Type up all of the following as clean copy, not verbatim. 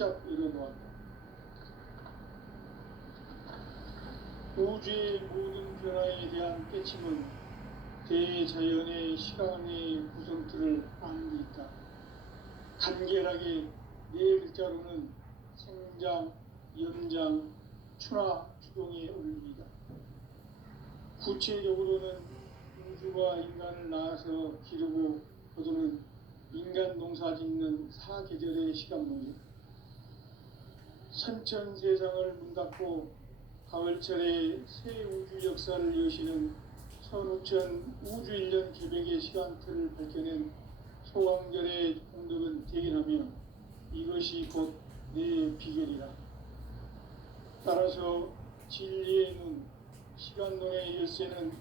활짝 열어놓았다. 우주의 모든 변화에 대한 깨침은 대자연의 시간의 구성틀을 아는 데 있다. 간결하게 네 글자로는 생장, 연장, 추나 추동의 원리이다. 구체적으로는 우주가 인간을 낳아서 기르고 거두는 인간 농사 짓는 사계절의 시간 문제, 선천 세상을 문 닫고 가을철에 새 우주 역사를 여시는 선우천 우주 1년 개백의 시간틀을 밝혀낸 소강절의 공덕은 대견하며 이것이 곧 내 비결이라. 따라서 진리의 눈, 시간론의 열쇠는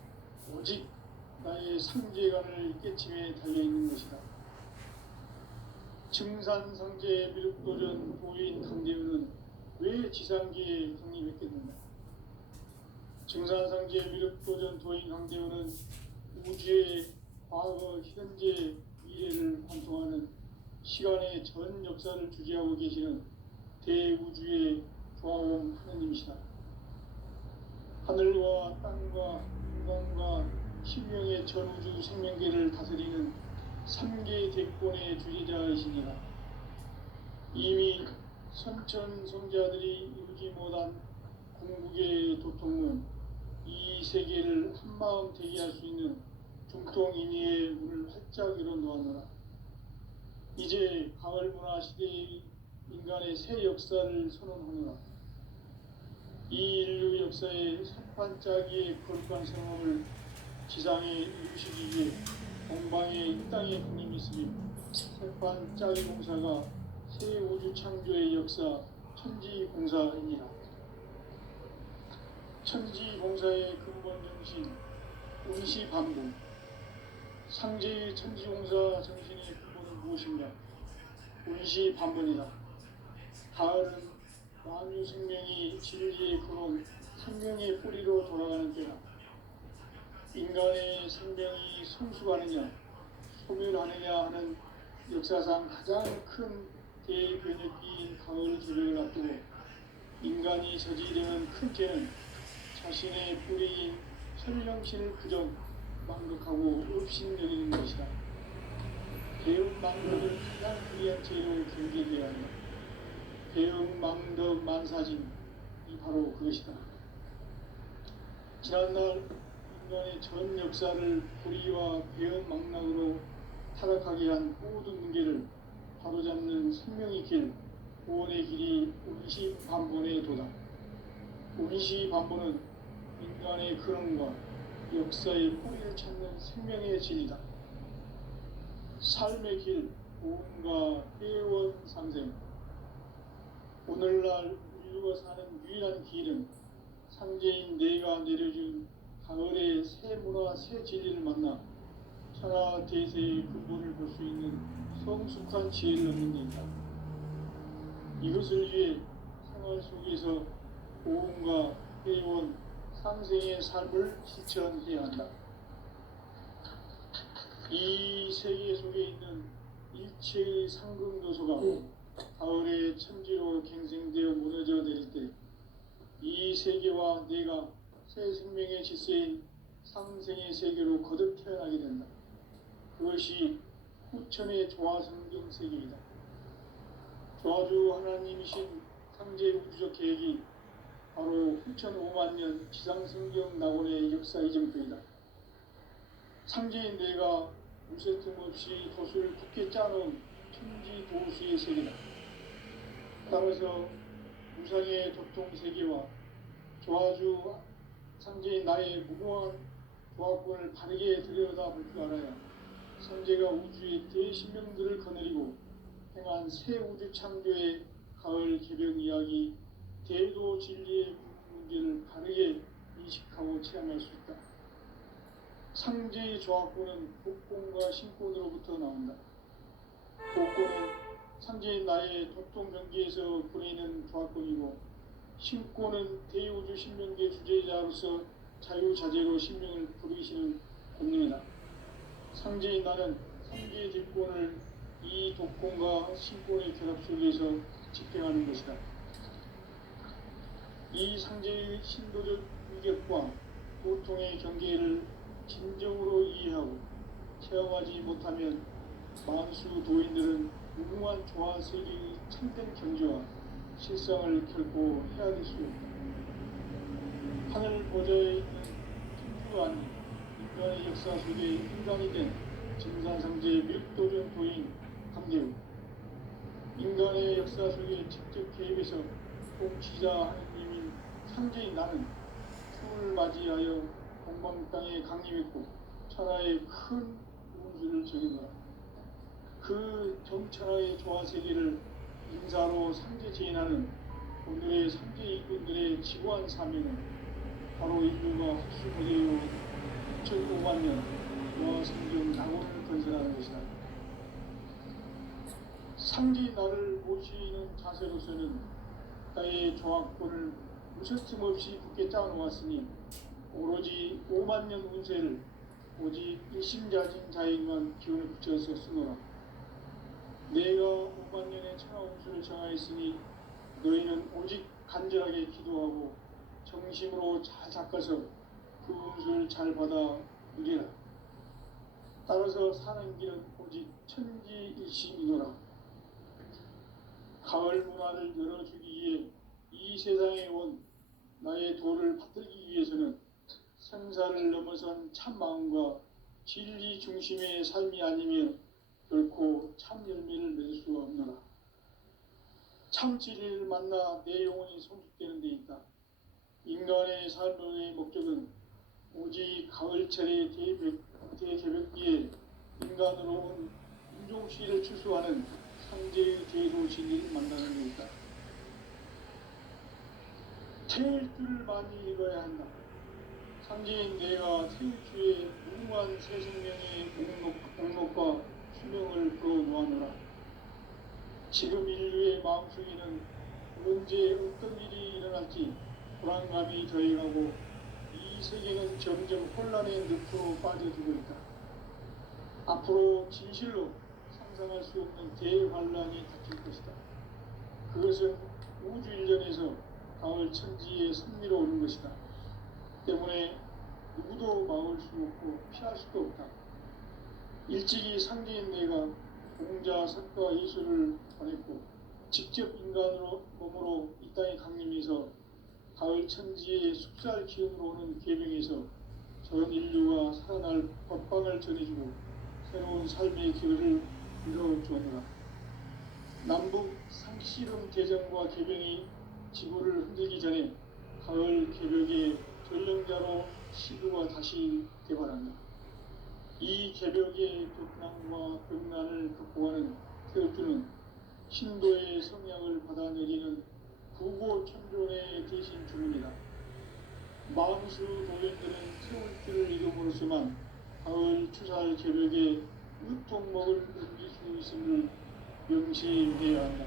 오직 나의 상제관을 깨침에 달려있는 것이다. 증산상제의 미륵도전 도인 강대우는 왜 지상계에 독립했겠는가? 증산상제의 미륵도전 도인 강대우는 우주의 과거, 현재, 미래를 관통하는 시간의 전 역사를 주재하고 계시는 대우주의 조화원 하느님이시다. 하늘과 땅과 인간과 신명의 전우주 생명계를 다스리는 3개 대권의 주제자이시니라. 이미 선천 성자들이 이루지 못한 궁극의 도통은 이 세계를 한마음 되게 할 수 있는 중통인의의 문을 활짝 열어놓았노라. 이제 가을 문화 시대의 인간의 새 역사를 선언하노라. 이 인류 역사의 선반짜기의 거룩한 성험을 지상에 이루시기 위해 동방에 이 땅에 국림이 있으니 선반짜기 공사가 새 우주 창조의 역사 천지공사입니다. 천지공사의 근본 정신 운시반복. 상제의 천지공사 정신의 근본은 무엇이냐? 운시반복이다. 가을은 만유 생명이 진리의 근원 생명의 뿌리로 돌아가는 때다. 인간의 생명이 성숙하느냐 소멸하느냐 하는 역사상 가장 큰 대변혁기인 가을 개벽을 앞두고 인간이 저지르는 큰 죄는 자신의 뿌리인 천령신을 부정 망극하고 업신여기는 것이다. 배움 망덕을 가장 불리한 죄로 경계되어야 한다. 배움 망덕 만사진이 바로 그것이다. 지난날 인간의 전 역사를 불의와 배움 망락으로 타락하게 한 모든 문제를 바로잡는 생명의 길, 구원의 길이 운시반본의 도다. 운시반본은 인간의 근원과 역사의 뿌리를 찾는 생명의 진리다. 삶의 길, 고음과 회원 상생. 오늘날 인류가 사는 유일한 길은 상제인 내가 내려준 가을의 새 문화, 새 진리를 만나 천하 대세의 근본을 볼 수 있는 성숙한 지혜를 얻는 데이다. 이것을 위해 생활 속에서 고음과 회원, 상생의 삶을 실천해야 한다. 이 세계 속에 있는 일체의 상금도소가 가을의 천지로 갱생되어 무너져 내릴 때 이 세계와 내가 새 생명의 질서인 상생의 세계로 거듭 태어나게 된다. 그것이 후천의 조화성경 세계이다. 조화주 하나님이신 상제 우주적 계획이 바로 후천 5만년 지상성경 낙원의 역사 이정표이다. 상제인 내가 무쇠 틈 없이 도수를 굳게 짜놓은 천지 도수의 세계다. 따라서 무상의 도통 세계와 조화주 상제인 나의 무궁한 조화권을 바르게 들여다볼 줄 알아야 상제가 우주의 대신명들을 거느리고 행한 새 우주 창조의 가을 개벽 이야기 대도 진리의 문제를 바르게 인식하고 체험할 수 있다. 상제의 조화권은 복권과 신권으로부터 나온다. 복권은 상제인 나의 도통 경계에서 보내는 조화권이고 신권은 대우주 신명계 주제자로서 자유자재로 신명을 부르시는 권능이다. 상제인 나는 상계의 뒷권을 이 독공과 신공의 결합 속에서 집행하는 것이다. 이 상제의 신도적 위격과 고통의 경계를 진정으로 이해하고 체험하지 못하면 만수 도인들은 무궁한 조화 세계의 참된 경지와 실상을 결코 헤아릴 수 없다. 하늘 보좌에 있는 천주가 아닌 인간의 역사 속에 인간이 된 증산상제 밀도전 도인 강대우, 인간의 역사 속에 직접 개입해서 통치자 하느님인 상제인 나는 춤을 맞이하여 동방 땅에 강림했고 천하의 큰 운수를 정해놓아 그 정천하의 조화 세계를 인사로 상제 제인하는 오늘의 상제 이꾼들의 지고한 사명은 바로 인류가 헛수 못해요 2005만 년 노아 성경 낙원을 건설하는 것이다. 상제 나를 모시는 자세로서는 나의 조합권을 무서틈 없이 굳게 짜놓았으니 오로지 5만 년 운세를 오직 일심자진 자에게만 기운을 붙여서 쓰노라. 내가 5만 년의 천하 운수를 정하였으니 너희는 오직 간절하게 기도하고 정심으로 잘 닦아서 그 운수를 잘 받아 누리라. 따라서 사는 길은 오직 천지일심이노라. 가을 문화를 열어주기 위해 이 세상에 온 나의 도를 받들기 위해서는 생사를 넘어선 참 마음과 진리 중심의 삶이 아니면 결코 참 열매를 맺을 수가 없노라. 참 진리를 만나 내 영혼이 성숙되는 데 있다. 인간의 삶의 목적은 오직 가을철의 대개벽기에 인간으로 온 인종시를 추수하는 상제의 대도 진리를 만나는 데 있다. 태일 줄을 많이 읽어야 한다. 상제인 내가 태일주의 무궁한 새 생명의 목록과 수명을 풀어놓아노라. 지금 인류의 마음속에는 언제 어떤 일이 일어날지 불안감이 더해가고 이 세계는 점점 혼란의 늪으로 빠져들고 있다. 앞으로 진실로 상상할 수 없는 대환란이 닥칠 것이다. 그것은 우주 일전에서 가을 천지의 승리로 오는 것이다. 때문에 누구도 막을 수 없고 피할 수도 없다. 일찍이 상제인 내가 공자, 석가, 예수를 보냈고 직접 인간으로 몸으로 이 땅에 강림해서 가을 천지의 숙살 기운으로 오는 계명에서 전 인류가 살아날 법방을 전해주고 새로운 삶의 길을 이뤄주었노라. 남북 상씨름 대전과 개병이 지구를 흔들기 전에 가을 개벽의 전령자로 시구가 다시 개발한다. 이 개벽의 격난과 병난을 극복하는 태극주는 신도의 성향을 받아내리는 구고천존의 대신 주문이다. 만수 도인들은 태울줄을 이름으로서만 가을 추살 개벽에 으통목을 옮길 수 있음을 명시해야 한다.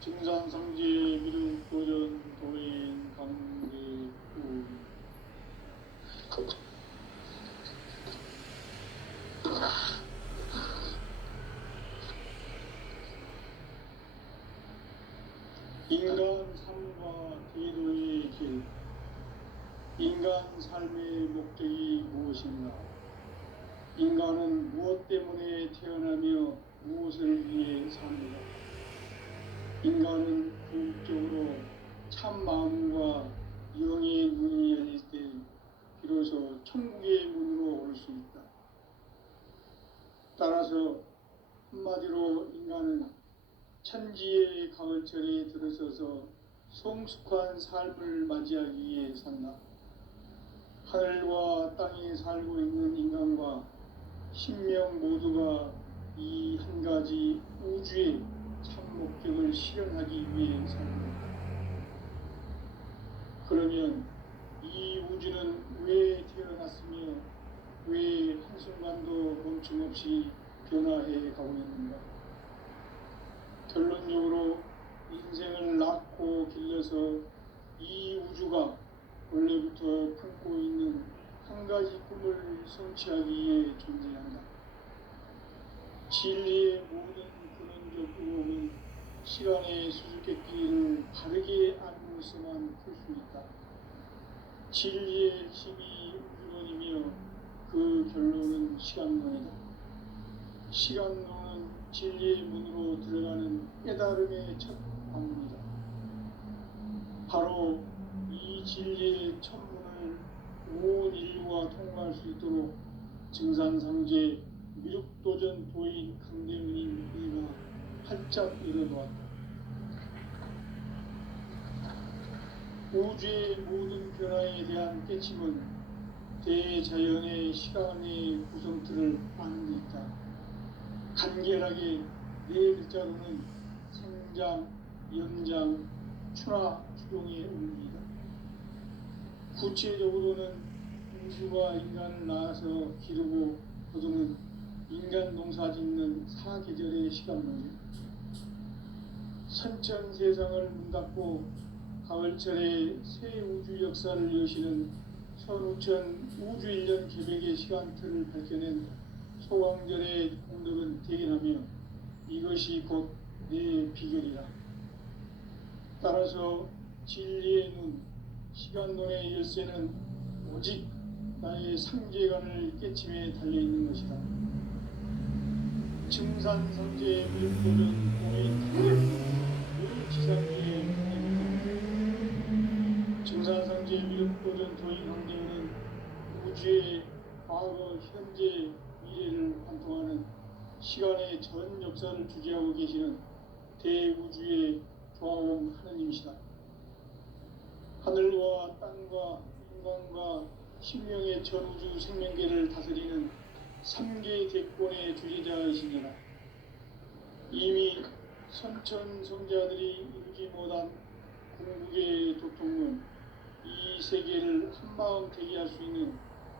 증산상제 미륵 도전 도인 강대우 인간 삶과 대도의 길. 인간 삶의 목적이 무엇인가? 인간은 무엇 때문에 태어나며 무엇을 위해 삽니다. 인간은 궁극적으로 참 마음과 영의 눈이 열릴 때 비로소 천국의 문으로 올 수 있다. 따라서 한마디로 인간은 천지의 가을철에 들어서서 성숙한 삶을 맞이하기 위해 산다. 하늘과 땅에 살고 있는 인간과 신명 모두가 이 한 가지 우주의 참 목적을 실현하기 위해 산다. 그러면 이 우주는 왜 태어났으며 왜 한순간도 멈춤없이 변화해 가고 있는가? 결론적으로 인생을 낳고 길러서 이 우주가 원래부터 품고 있는 한 가지 꿈을 성취하기 위해 존재한다. 진리의 모든 근원적 의혹은 시간의 수수께끼를 바르게 알고서만 풀 수 있다. 진리의 힘이 우주론이며 그 결론은 시간론이다. 시간론은 진리의 문으로 들어가는 깨달음의 첫 방문이다. 바로 이 진리의 첫 문을 온 인류가 통과할 수 있도록 증산상제 미륵도전 도인 강대문인 이가 활짝 열어놓았다. 우주의 모든 변화에 대한 깨침은 대자연의 시간의 구성틀을 아는 데 있다. 간결하게 네 글자로는 생장, 연장, 추나 추동의 의미이다. 구체적으로는 우주가 인간을 낳아서 기르고 거두는 인간 농사 짓는 사계절의 시간론이다. 선천 세상을 문 닫고 가을철에 새 우주 역사를 여시는 선우천 우주 1년 계백의 시간틀을 밝혀낸 소광절의 공덕은 대견하며 이것이 곧 내 비결이다. 따라서 진리의 눈, 시간론의 열쇠는 오직 나의 상제관을 깨침에 달려있는 것이다. 증산상제의 물고는 공인 강대문 지상주의 증산상제의 미륵도전 도인 강대문은 우주의 과거, 현재, 미래를 관통하는 시간의 전 역사를 주재하고 계시는 대우주의 조화원 하느님이시다. 하늘과 땅과 인간과 신명의 전우주 생명계를 다스리는 3개 대권의 주제자이시니라. 이미 선천성자들이 이루지 못한 궁극의 도통은 이 세계를 한마음 되게 할 수 있는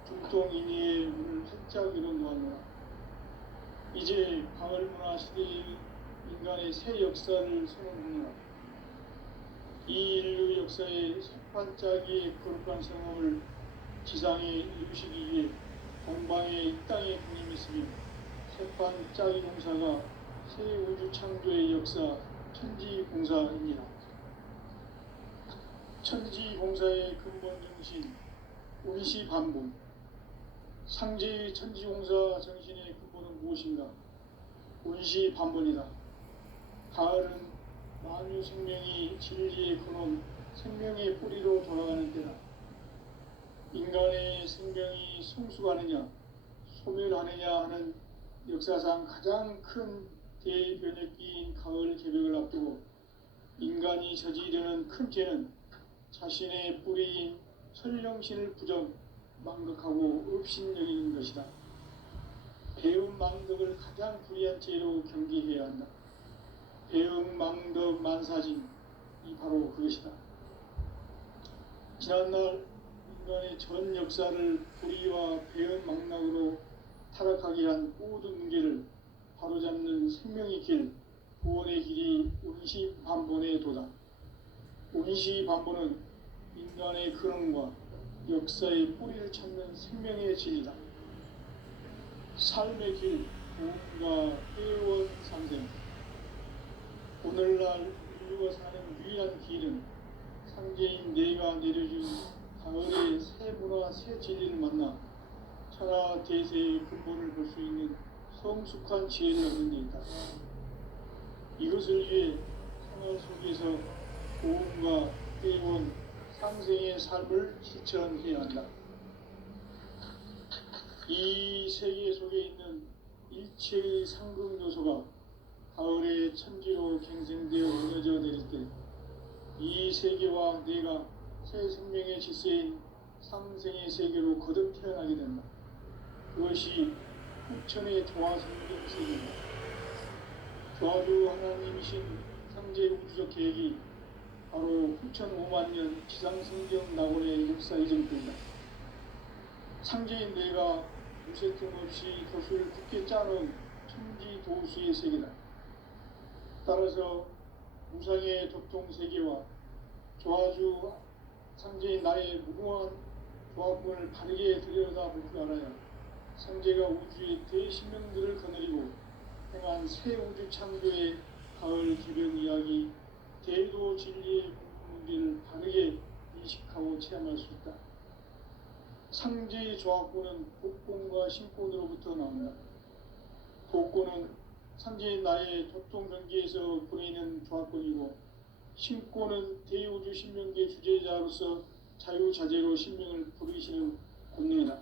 중통인의의 문을 활짝 열어놓았노라. 이제 가을문화 시대의 인간의 새 역사를 선언하노라. 이 인류 역사의 새반짝이의 거룩한 성업을 지상에 이루시기 위해 동방의 이 땅에 군림이 있으며 새반짝이 공사가 새 우주 창조의 역사 천지공사입니다. 천지공사의 근본 정신 운시반본. 상제의 천지공사 정신의 근본은 무엇인가? 운시반본이다. 가을은 만유 생명이 진리의 근원, 생명의 뿌리로 돌아가는 때다. 인간의 생명이 성숙하느냐, 소멸하느냐 하는 역사상 가장 큰 대변혁기인 가을 개벽을 앞두고 인간이 저지르는 큰 죄는 자신의 뿌리인 설령신을 부정, 망덕하고 업신여기는 것이다. 배움 망덕을 가장 불의한 죄로 경계해야 한다. 배움 망덕 만사진이 바로 그것이다. 지난날 인간의 전 역사를 불의와 배움 망락으로 타락하게 한 모든 문제를 바로잡는 생명의 길, 구원의 길이 운시반본의 도다. 운시반본은 인간의 근원과 역사의 뿌리를 찾는 생명의 진리다. 삶의 길, 구원과 회원 상생. 오늘날 인류가 사는 유일한 길은 상제인 내가 내려준 가을의 새 문화, 새 진리를 만나 천하 대세의 근본을 볼 수 있는 성숙한 지혜를 얻는 데 있다. 이것을 위해 생활 속에서 고음과 회원, 상생의 삶을 실천해야 한다. 이 세계 속에 있는 일체의 상급 요소가 가을의 천지로 갱생되어 무너져 내릴 때 이 세계와 내가 새 생명의 질서인 상생의 세계로 거듭 태어나게 된다. 그것이 후천의 조화성경 세계입니다. 조화주 하나님이신 상제 우주적 계획이 바로 후천 5만 년 지상성경 낙원의 역사 이전입니다. 상제인 내가 무쇠틈 없이 돛을 굳게 짜놓은 천지 도수의 세계다. 따라서 무상의 도통 세계와 조화주 상제인 나의 무궁한 조합군을 바르게 들여다볼 줄 알아야 상제가 우주의 대신명들을 거느리고 새 우주 창조의 가을 개변 이야기, 대도 진리의 문제를 바르게 인식하고 체험할 수 있다. 상제의 조합구는 복권과 신권으로부터 나온다. 복권은 상제의 나의 교통경계에서 보내는 조합권이고, 신권은 대우주 신명계 주제자로서 자유자재로 신명을 부르시는 권능이다.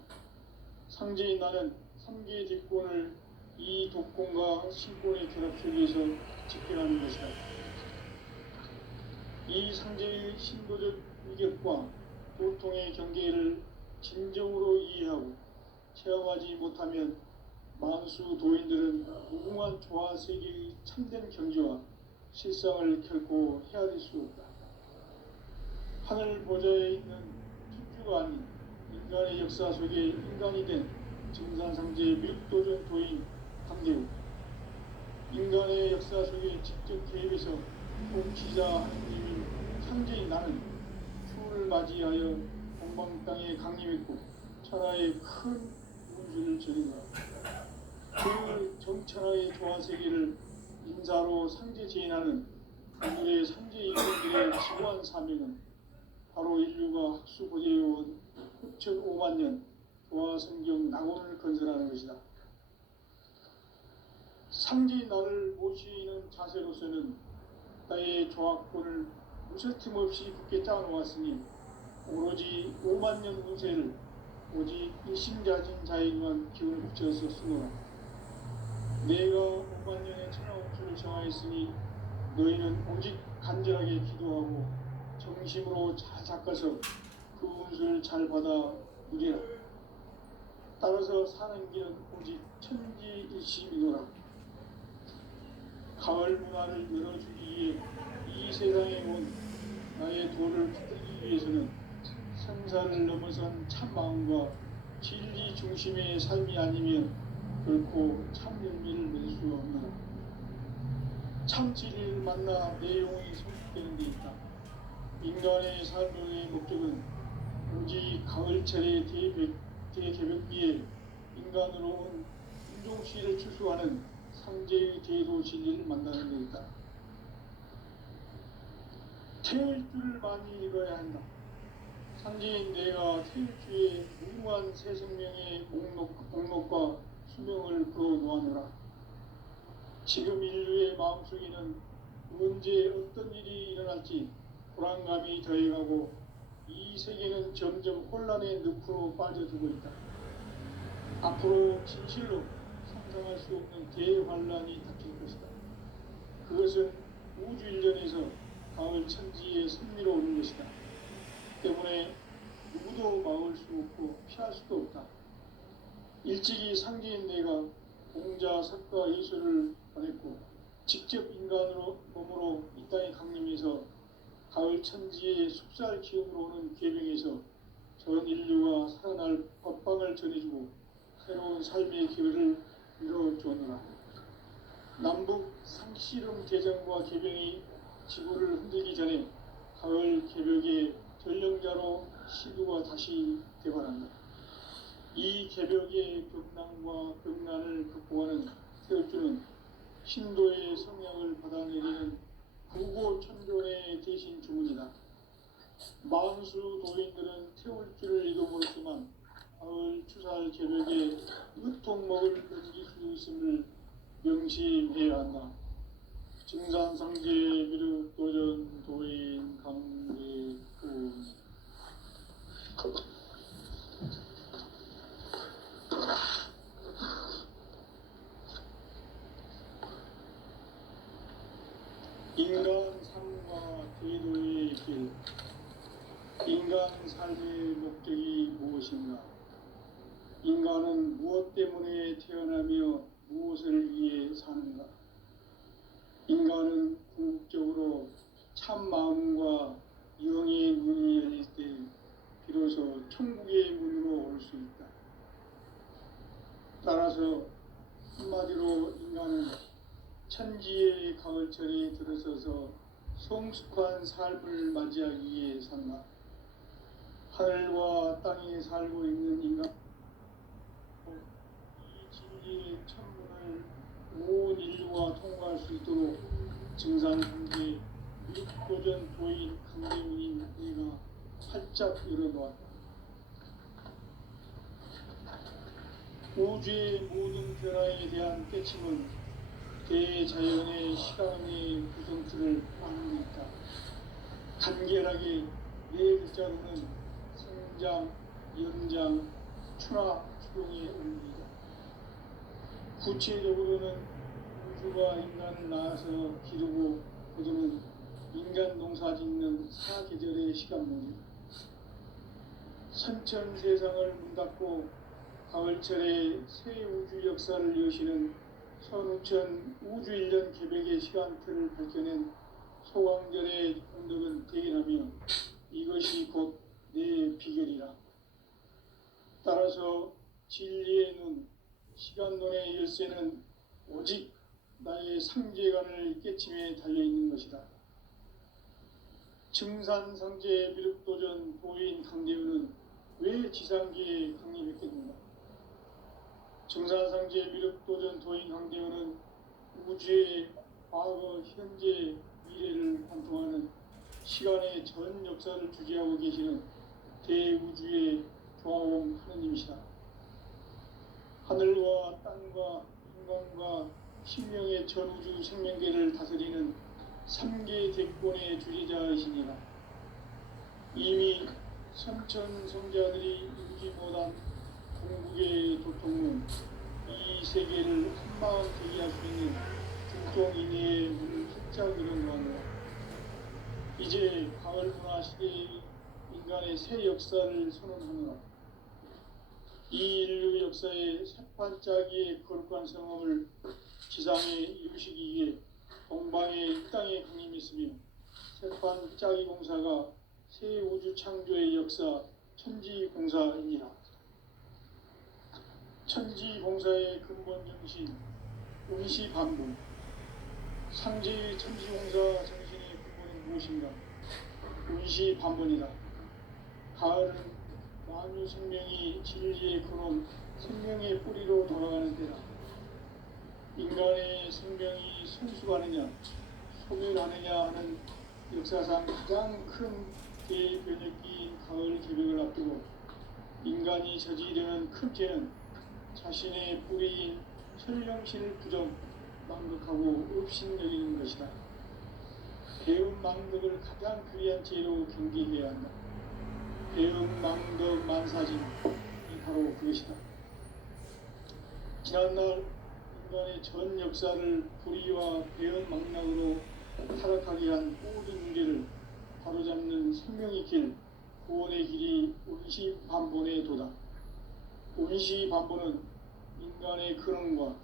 상제의 나는 3개의 뒷권을 이 독권과 신권의 결합 속에서 집행하는 것이다. 이 상제의 신도적 위격과 고통의 경계를 진정으로 이해하고 체험하지 못하면 만수 도인들은 무궁한 조화 세계의 참된 경지와 실상을 결코 헤아릴 수 없다. 하늘 보좌에 있는 천주가 아닌 인간의 역사 속에 인간이 된 증산상제의 밀도전 도인 강대우, 인간의 역사 속에 직접 개입해서 통치자 하느님인 상제인 나는 추를 맞이하여 동방 땅에 강림했고 천하의 큰 운수를 전인다. 그 정천하의 조화세계를 인사로 상제제인하는 오늘의 상제인들의 지구한 사명은 바로 인류가 학수고대해온 9,500만 년 조화성경 낙원을 건설하는 것이다. 상제인 나를 모시는 자세로서는 나의 조합권을 무쇠틈 없이 굳게 짜놓았으니 오로지 5만 년 운세를 오직 일심자진 자에게만 기운을 붙여서 쓰노라. 내가 5만 년의 천하운수를 정하였으니 너희는 오직 간절하게 기도하고 정심으로 잘 닦아서 그 운수를 잘 받아 누리라. 따라서 사는 길은 오직 천지일심이노라. 가을 문화를 열어주기 위해 이 세상에 온 나의 도를 붙들기 위해서는 성산을 넘어선 참마음과 진리 중심의 삶이 아니면 결코 참 열매를 맺을 수 없노라. 참 진리를 만나 내 영혼이 성숙되는 데 있다. 인간의 삶의 목적은 오직 가을철의 대개벽기에 인간으로 온 인종시를 추수하는 상제의 대도 진리를 만나는 데 있다. 태울 줄을 많이 읽어야 한다. 상제인 내가 태일주의 무궁한 새 생명의 목록과 수명을 풀어놓아노라. 지금 인류의 마음속에는 언제 어떤 일이 일어날지 불안감이 더해가고 이 세계는 점점 혼란의 늪으로 빠져들고 있다. 앞으로 진실로 상상할 수 없는 대환란이 닥칠 것이다. 그것은 우주 일전에서 가을 천지에 승리로 오는 것이다. 때문에 누구도 막을 수 없고 피할 수도 없다. 일찍이 상제인 내가 공자, 석가, 예수를 보냈고 직접 인간으로 몸으로 이 땅에 강림해서 가을 천지의 숲살 기운으로 오는 계명에서 전 인류가 살아날 법방을 전해주고 새로운 삶의 기회를 이뤄주었노라. 남북 상씨름 대전과 계병이 지구를 흔들기 전에 가을 개벽의 전령자로 시두가 다시 개발한다. 이 개벽의 격난과 격난을 극복하는 태울주는 신도의 성향을 받아내리는 구고천존의 대신 주문이다. 만수 도인들은 태울주를 이름으로지만 가을 추살 개벽에 으통먹을 넘길 수 있음을 명심해야 한다. 증산상제 비륵 도전 도인 강대군. 인간 삶과 대도의 길. 인간 삶의 목적이 무엇인가? 인간은 무엇 때문에 태어나며 무엇을 위해 사는가? 인간은 궁극적으로 참 마음과 영의 문이 열릴 때 비로소 천국의 문으로 올 수 있다. 따라서 한마디로 인간은 천지의 가을철에 들어서서 성숙한 삶을 맞이하기 위해 산다. 하늘과 땅에 살고 있는 인간, 이 진리의 천문을 온 인류와 증산상제 육도전 도인 강대문인 내가 활짝 열어놓았다. 우주의 모든 변화에 대한 깨침은 대자연의 시간의 구성틀을 막는 데 있다. 간결하게 네 글자로는 성장, 연장, 추나 추동의 의미이다. 구체적으로는 우주가 인간을 낳아서 기르고 거두는 인간 농사 짓는 사계절의 시간물이다. 선천 세상을 문 닫고 가을철에 새 우주 역사를 여시는 선우천 우주 1년 개백의 시간틀을 밝혀낸 소광절의 공덕은 대견하며 이것이 곧 내 비결이라. 따라서 진리의 눈, 시간론의 열쇠는 오직 나의 상제관을 깨침에 달려있는 것이다. 증산상제 미륵도전 도인 강대우는 왜 지상계에 강림했겠는가? 증산상제 미륵도전 도인 강대우는 우주의 과거, 현재, 미래를 관통하는 시간의 전 역사를 주재하고 계시는 대우주의 조화옴 하느님이시다. 하늘과 땅과 인간과 신명의 전우주 생명계를 다스리는 3계 대권의 주재자이시니라. 이미 선천 성자들이 이루지 못한 궁극의 도통은 이 세계를 한마음 되게 할 수 있는 중동인의 문을 활짝 열어놓았노라. 이제 가을 문화 시대의 인간의 새 역사를 선언하노라. 이 인류 역사의 새반짝이의 거룩한 성험을 지상에 이루시기 위해 동방의 땅에 강림했으며 새반짝이 공사가 새 우주 창조의 역사 천지공사이니라. 천지공사의 근본 정신 운시반분. 상제의 천지공사 정신의 근본은 무엇인가? 운시반분이다. 가을은 만유 생명이 진리의 근원 생명의 뿌리로 돌아가는 때다. 인간의 생명이 성숙하느냐 소멸하느냐 하는 역사상 가장 큰 대변혁기인 가을 개벽을 앞두고 인간이 저지르는 큰 죄는 자신의 뿌리인 천령신을 부정 망극하고 업신여기는 것이다. 배움 망덕을 가장 귀한 죄로 경계해야 한다. 배움 망덕 만사진이 바로 그것이다. 지난날 인간의 전 역사를 불의와 배은 망락으로 타락하게 한 모든 문제를 바로잡는 생명의 길, 구원의 길이 운시반본의 도다. 운시반본은 인간의 근원과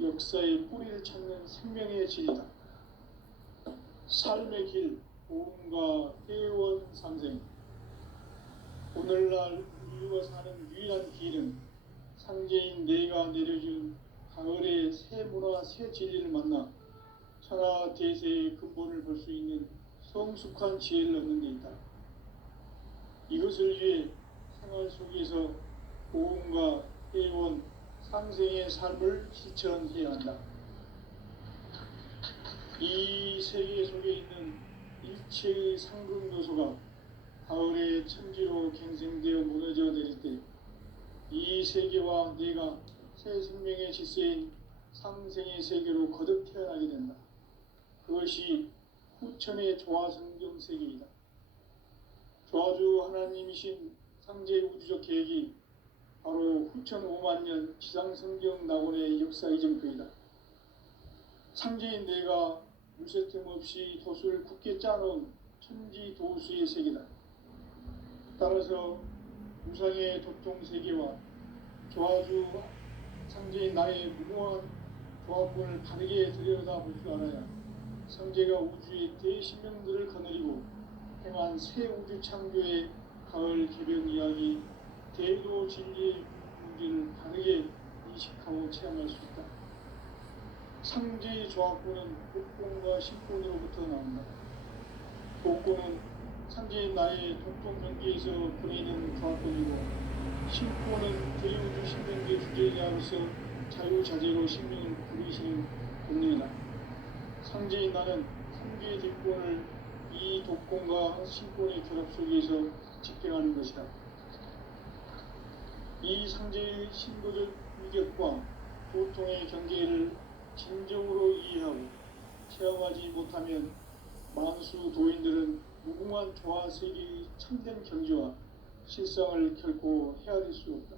역사의 뿌리를 찾는 생명의 질이다. 삶의 길, 보험과 회원 상생. 오늘날 인류가 사는 유일한 길은 상제인 내가 내려준 가을의 새 문화, 새 진리를 만나 천하 대세의 근본을 볼 수 있는 성숙한 지혜를 얻는 데 있다. 이것을 위해 생활 속에서 보험과 회원, 상생의 삶을 실천해야 한다. 이 세계 속에 있는 일체의 상극 요소가 가을의 천지로 갱생되어 무너져 내릴 때 이 세계와 내가 새 생명의 질서인 상생의 세계로 거듭 태어나게 된다. 그것이 후천의 조화성경 세계이다. 조화주 하나님이신 상제 우주적 계획이 바로 후천 5만년 지상성경 낙원의 역사 이정표이다. 상제인 내가 물새 틈 없이 도수를 굳게 짜놓은 천지 도수의 세계다. 따라서 우상의 도통 세계와 조화주 상제인 나의 무모한 조합문을 바르게 들여다볼 줄 알아야 상제가 우주의 대신명들을 거느리고 행한 새 우주 창조의 가을 개변 이야기 대도 진리의 문제를 바르게 인식하고 체험할 수 있다. 상제의 조합문은 복권과 신권으로부터 나온다. 복권은 상제인 나의 독통 경계에서 보내는 조합권이고 신권은 대우주 신명계 주제자로서 자유자재로 생명을 부리시는 본능이다. 상제인 나는 상계의 뒷권을 이 독권과 신권의 결합 속에서 집행하는 것이다. 이 상제의 신고적 위격과 고통의 경계를 진정으로 이해하고 체험하지 못하면 만수 도인들은 무궁한 조화세계의 참된 경지와 실상을 결코 헤아릴 수 없다.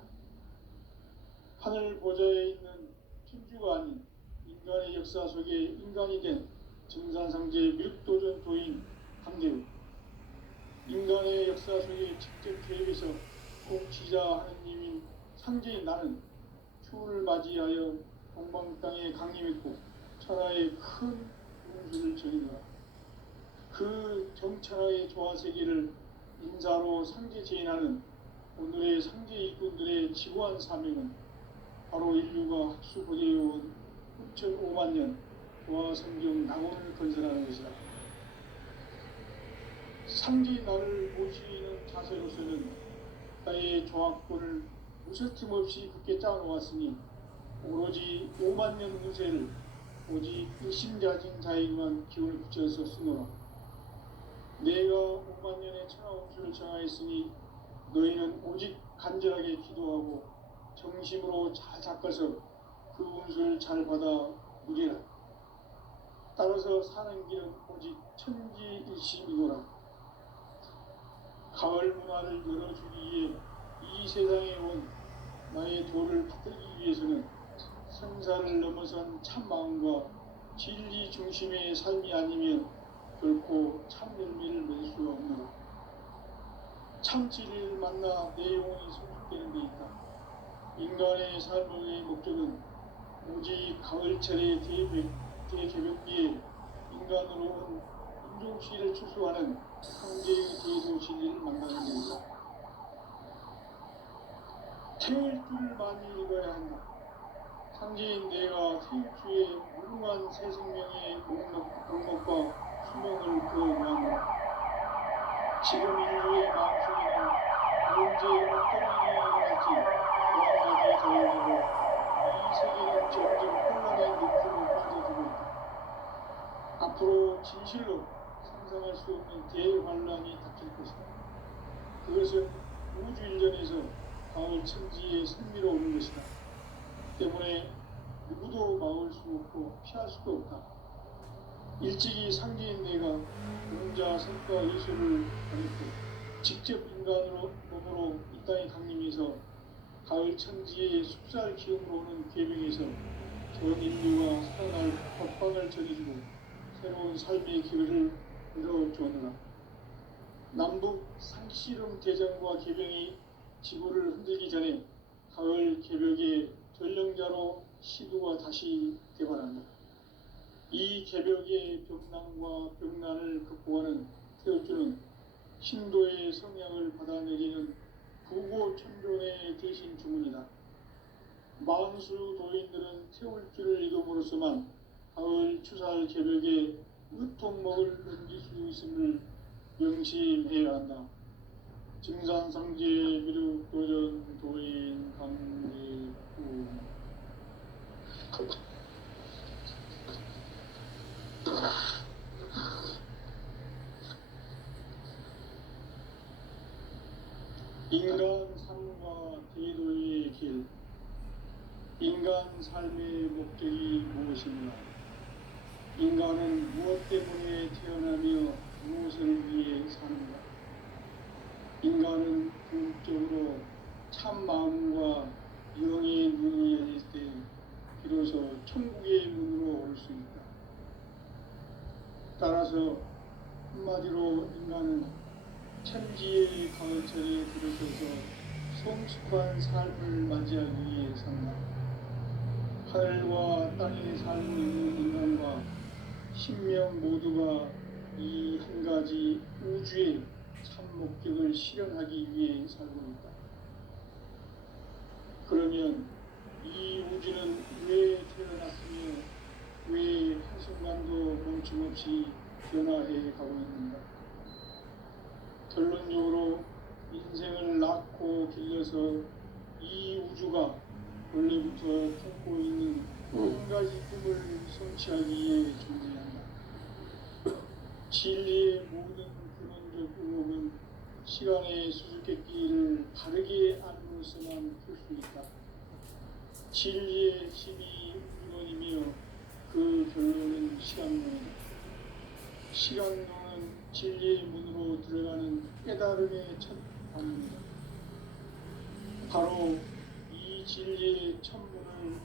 하늘 보좌에 있는 천주가 아닌 인간의 역사 속에 인간이 된 증산상제 미륵도전 도인 강대우, 인간의 역사 속에 직접 계획해서 공치자 하느님인 상제인 나는 추운을 맞이하여 동방 땅에 강림했고 천하의 큰 운수를 전이노라. 그 정천하의 조화세계를 인사로 상제 제인하는 오늘의 상제 일꾼들의 지구한 사명은 바로 인류가 학수고대해온 6,500만 년 조화성경 낙원을 건설하는 것이다. 상제인 나를 모시는 자세로서는 나의 조합권을 무서팀 없이 굳게 짜놓았으니 오로지 5만 년 운세를 오직 일심자진 자에게만 기운을 붙여서 쓰노라. 내가 5만 년의 천하 운수를 정하였으니 너희는 오직 간절하게 기도하고 정심으로 잘 닦아서 그 운수를 잘 받아 누리라. 따라서 사는 길은 오직 천지일심이노라. 가을 문화를 열어주기 위해 이 세상에 온 나의 도를 받들기 위해서는 생사를 넘어선 참마음과 진리 중심의 삶이 아니면 결코 참 열매를 맺을 수가 없노라. 참 진리를 만나 내 영혼이 성숙되는 데 있다. 인간의 삶의 목적은 오직 가을철의 대개벽기에 인간으로 온 인종시를 추수하는 상제의 대도 진리를 만나는 것이다. 태울 줄을 많이 읽어야 한다. 상제인 내가 태울주의 무궁한 새 생명의 목록과 수명을 그어가노라. 지금 인류의 마음속에는 언제 어떤 일이 일어날지 불안하게 자유하고 이 세계는 점점 혼란의 늪으로 빠져들고 있다. 앞으로 진실로 상상할 수 없는 대환란이 닥칠 것이다. 그것은 우주 일전에서 가을 천지에 승리로오는 것이다. 때문에 누구도 막을 수 없고 피할 수도 없다. 일찍이 상제인 내가 공자 성과 예술을 가졌고 직접 인간으로 몸으로 이 땅에 강림해서 가을 천지의 숲살 기운으로 오는 계명에서 전 인류가 살아날 법방을 전해주고 새로운 삶의 기회를 열어주었노라. 남북 상씨름 대전과 개병이 지구를 흔들기 전에 가을 개벽의 전령자로 시두가 다시 개발한다. 이 개벽의 벽난과 벽난을 극복하는 태울주는 신도의 성향을 받아내리는 부고천존의 대신 주문이다. 만수 도인들은 태울주를 이름으로서만 가을 추살 개벽에 으통목을 넘길 수 있음을 명심해야 한다. 증산상제 미륵도전 도인 강대우. 인간 삶과 대도의 길. 인간 삶의 목적이 무엇인가? 인간은 무엇 때문에 태어나며 무엇을 위해 사는가? 인간은 궁극적으로 참 마음과 영의 문이 열릴 때 비로소 천국의 문으로 올 수 있다. 따라서 한마디로 인간은 천지의 가을철에 들어서서 성숙한 삶을 맞이하기 위해 산다. 하늘과 땅에 살고 있는 인간과 신명 모두가 이 한 가지 우주의 참 목적을 실현하기 위해 살고 있다. 그러면 이 우주는 왜 태어났으며 왜 한순간도 멈춤없이 변화해 가고 있는가? 결론적으로 인생을 낳고 길러서 이 우주가 원래부터 품고 있는 한 가지 꿈을 성취하기 위해 존재한다. 진리의 모든 근원적 의혹은 시간의 수수께끼를 바르게 알므로서만 풀 수 있다. 진리의 힘이 근원이며 그 결론은 시간론이다. 시간론은 진리의 문으로 들어가는 깨달음의 첫 방문이다. 바로 이 진리의 천문을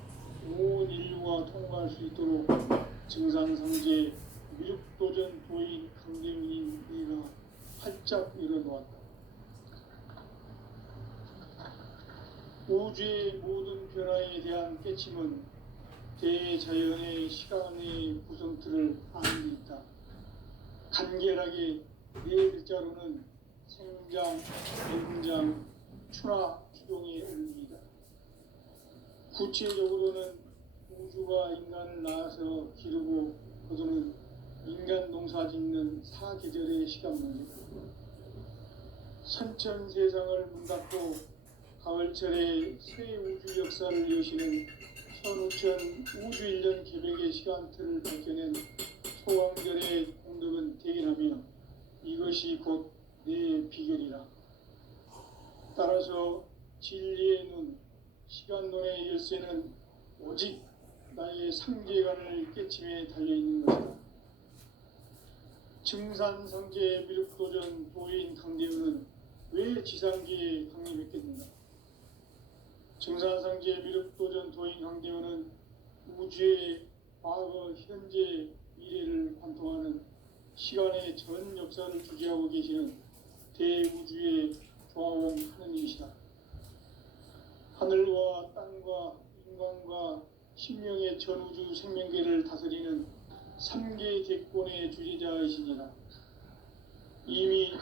온 인류가 통과할 수 있도록 증산성제 미륵도전 도인 강대민인 네가 활짝 열어놓았다. 우주의 모든 변화에 대한 깨침은 대자연의 시간의 구성틀을 아는 데 있다. 간결하게 네 글자로는 생장, 연장, 추나 추동의 의미이다. 구체적으로는 우주가 인간을 낳아서 기르고 거두는 인간 농사 짓는 사계절의 시간문이다. 선천세상을 문닫고 가을철에 새 우주 역사를 여시는 선우천 우주일년 계백의 시간틀을 밝혀낸 소왕절의 공덕은 대견하며 이것이 곧 내 비결이라. 따라서 진리의 눈, 시간론의 열쇠는 오직 나의 상계관을 깨침에 달려있는 것이다. 증산상제 미륵도전 도인 강대우는 왜 지상계에 강림했겠는가? 증산상제 미륵도전 도인 강대우는 우주의 과거, 현재, 미래를 관통하는 시간의 전 역사를 주재하고 계시는 대우주의 조화원 하느님이시다. 하늘과 땅과 인간과 신명의 전우주 생명계를 다스리는 3개 대권의 주재자이시니라. 이미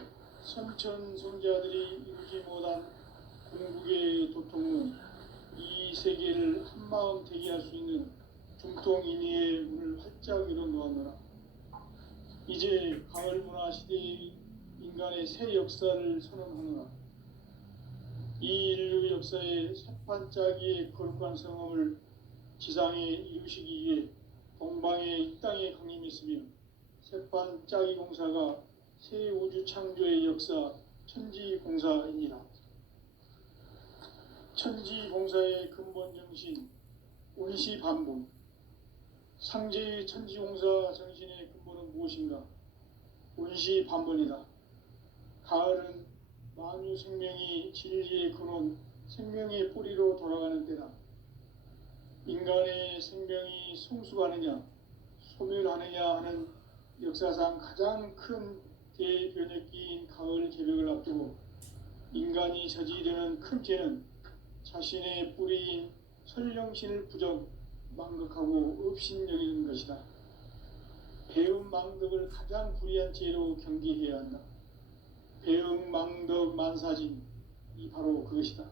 선천성자들이 이루지 못한 궁극의 도통은 이 세계를 한마음 되게 할 수 있는 중통인의의 문을 활짝 열어놓았노라. 이제 가을문화 시대의 인간의 새 역사를 선언하노라. 이 인류 역사의 새판짜기의 거룩한 성험을 지상에 이루시기 위해 동방의 이 땅에 강림했으며 새판짜기 공사가 새 우주 창조의 역사 천지공사입니다. 천지공사의 근본 정신 운시반본. 상제의 천지공사 정신의 근본은 무엇인가? 운시반본이다. 가을은 만유 생명이 진리의 근원, 생명의 뿌리로 돌아가는 때다. 인간의 생명이 성숙하느냐, 소멸하느냐 하는 역사상 가장 큰 대변혁기인 가을 개벽을 앞두고 인간이 저지르는 큰 죄는 자신의 뿌리인 설령신을 부정, 망극하고 업신여기는 것이다. 배음 망덕을 가장 불의한 죄로 경계해야 한다. 배음 망덕 만사진, 이 바로 그것이다.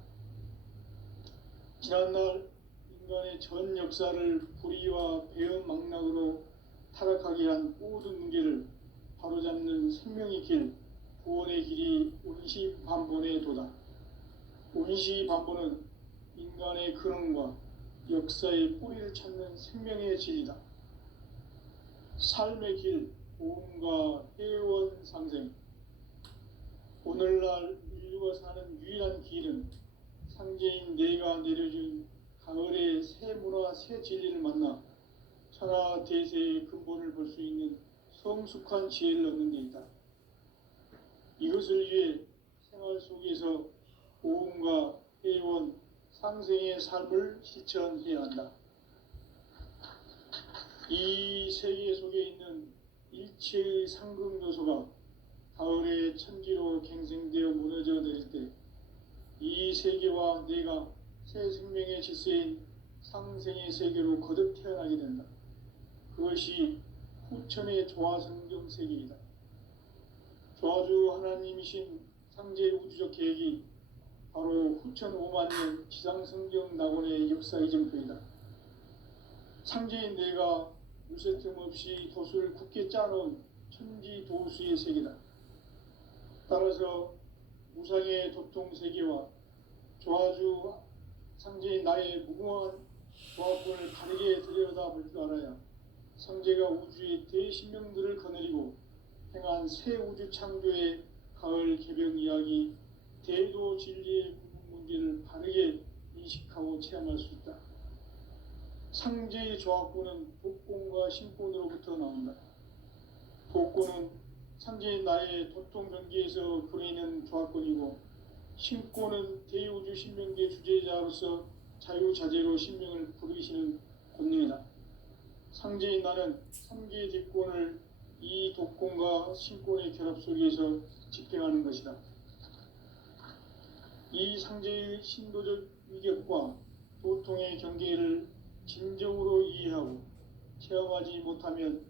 지난날 인간의 전 역사를 불의와 배음 망락으로 타락하게 한 모든 문제를 바로잡는 생명의 길, 구원의 길이 운시반본의 도다. 운시반본은 인간의 근원과 역사의 뿌리를 찾는 생명의 진리다. 삶의 길, 보험과 회원 상생. 오늘날 인류가 사는 유일한 길은 상제인 내가 내려준 가을의 새 문화, 새 진리를 만나 천하 대세의 근본을 볼 수 있는 성숙한 지혜를 얻는 데 있다. 이것을 위해 생활 속에서 보험과 회원, 상생의 삶을 실천해야 한다. 이 세계 속에 있는 일체의 상극 요소가 가을의 천지로 갱생되어 무너져 내릴 때 이 세계와 내가 새 생명의 질서인 상생의 세계로 거듭 태어나게 된다. 그것이 후천의 조화성경 세계이다. 조화주 하나님이신 상제 우주적 계획이 바로 후천 5만 년 지상성경 낙원의 역사 이정표이다. 상제인 내가 무쇠 틈 없이 돛을 굳게 짜놓은 천지 도수의 세계다. 따라서 무상의 도통 세계와 조화주 상제인 나의 무궁한 조합권을 바르게 들여다볼 줄 알아야 상제가 우주의 대신명들을 거느리고 행한 새 우주 창조의 가을 개벽 이야기, 대도 진리의 구분 문제를 바르게 인식하고 체험할 수 있다. 상제의 조합구는 복권과 신권으로부터 나온다. 복권은 상제의 나의 도통 경계에서 그리는 조합권이고, 신권은 대우주 신명계 주제자로서 자유자재로 신명을 부르시는 권능이다. 상제의 나는 3개의 대권을 이 독권과 신권의 결합 속에서 집행하는 것이다. 이 상제의 신도적 위격과 도통의 경계를 진정으로 이해하고 체험하지 못하면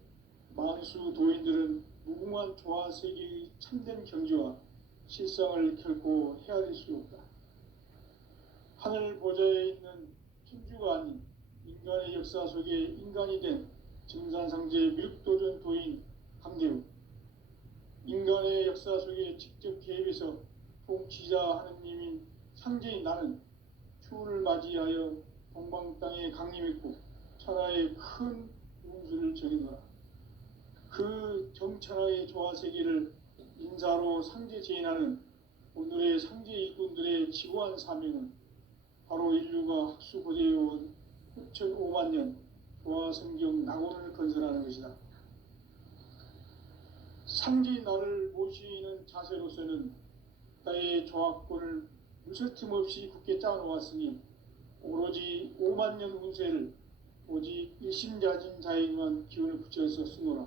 만수 도인들은 무궁한 조화 세계의 참된 경지와 실상을 결코 헤아릴 수 없다. 하늘 보좌에 있는 천주가 아닌 인간의 역사 속에 인간이 된 증산상제 미륵도전 도인 강대우, 인간의 역사 속에 직접 개입해서 통치자 하느님인 상제인 나는 추운을 맞이하여 동방 땅에 강림했고 천하의 큰 운수를 정해노라. 그 정천하의 조화세계를 인사로 상제 제인하는 오늘의 상제 일꾼들의 지고한 사명은 바로 인류가 학수고대해온 9,500만 년 조화성경 낙원을 건설하는 것이다. 상제인 나를 모시는 자세로서는 나의 조합권을 무쇠틈 없이 굳게 짜놓았으니 오로지 5만 년 운세를 오직 일심자진 자에게만 기운을 붙여서 쓰노라.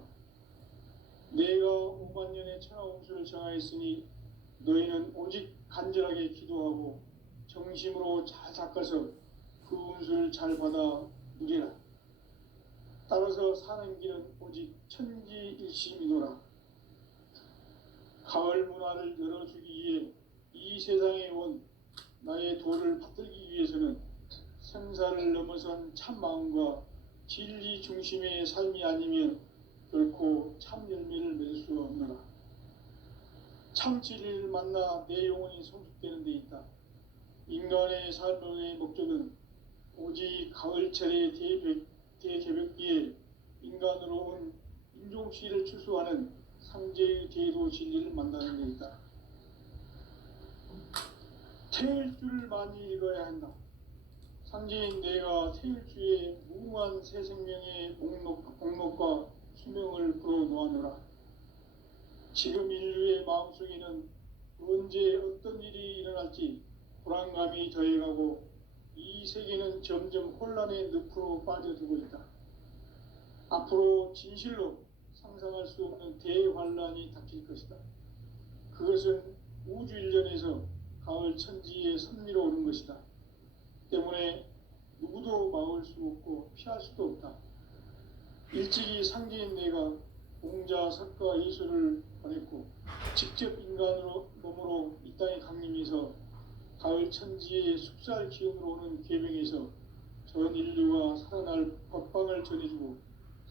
내가 5만 년의 천하 운수를 정하였으니 너희는 오직 간절하게 기도하고 정심으로 잘 닦아서 그 운수를 잘 받아 누리라. 따라서 사는 길은 오직 천지일심이노라. 가을 문화를 열어주기 위해 이 세상에 온 나의 도를 받들기 위해서는 생사를 넘어선 참마음과 진리 중심의 삶이 아니면 결코 참 열매를 맺을 수 없노라. 참 진리를 만나 내 영혼이 성숙되는 데 있다. 인간의 삶의 목적은 오직 가을철의 대개벽기에 인간으로 온 인종시를 추수하는 상제의 대도 진리를 만나는 데 있다. 태일주를 많이 읽어야 한다. 상제인 내가 태일주의 무궁한 새 생명의 목록과 수명을 불어놓아노라. 지금 인류의 마음속에는 언제 어떤 일이 일어날지 불안감이 더해가고 이 세계는 점점 혼란의 늪으로 빠져들고 있다. 앞으로 진실로 상상할 수 없는 대환란이 닥칠 것이다. 그것은 우주 일련에서 가을 천지의 선미로 오는 것이다. 때문에 누구도 막을 수 없고 피할 수도 없다. 일찍이 상제인 내가 공자, 석가, 예수를 보냈고 직접 인간으로 몸으로 이 땅에 강림해서 가을 천지의 숲살 기운으로 오는 계명에서 전 인류가 살아날 법방을 전해주고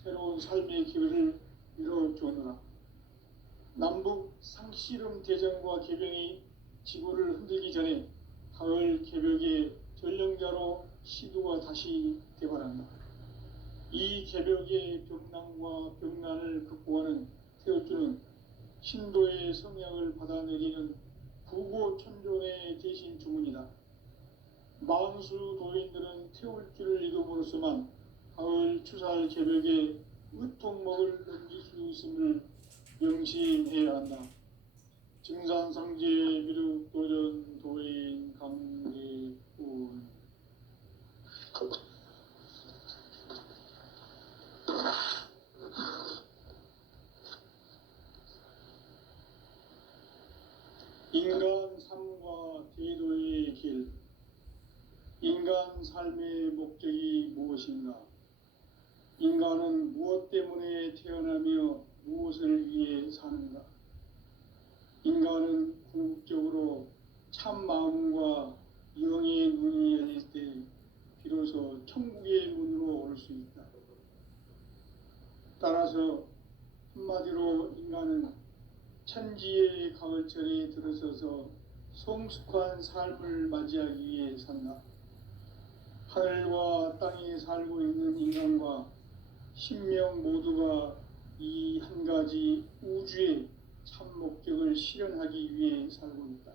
새로운 삶의 기회를 이뤄주었노라. 남북 상씨름 대전과 개병이 지구를 흔들기 전에 가을 개벽의 전령자로 시두가 다시 개발한다. 이 개벽의 벽난과 벽난을 극복하는 태울주는 신도의 성향을 받아내리는 부고천존의 대신 주문이다. 만수 도인들은 태울주를 이름으로서만 가을 추살 개벽에 으통목을 넘길 수 있음을 명심해야 한다. 증산상제 미륵도전 도인 강대훈. 인간 삶과 대도의 길. 인간 삶의 목적이 무엇인가? 인간은 무엇 때문에 태어나며 무엇을 위해 사는가? 인간은 궁극적으로 참 마음과 영의 눈이 열릴 때 비로소 천국의 문으로 올 수 있다. 따라서 한마디로 인간은 천지의 가을철에 들어서서 성숙한 삶을 맞이하기 위해 산다. 하늘과 땅에 살고 있는 인간과 신명 모두가 이 한 가지 우주의 참 목적을 실현하기 위해 살고 있다.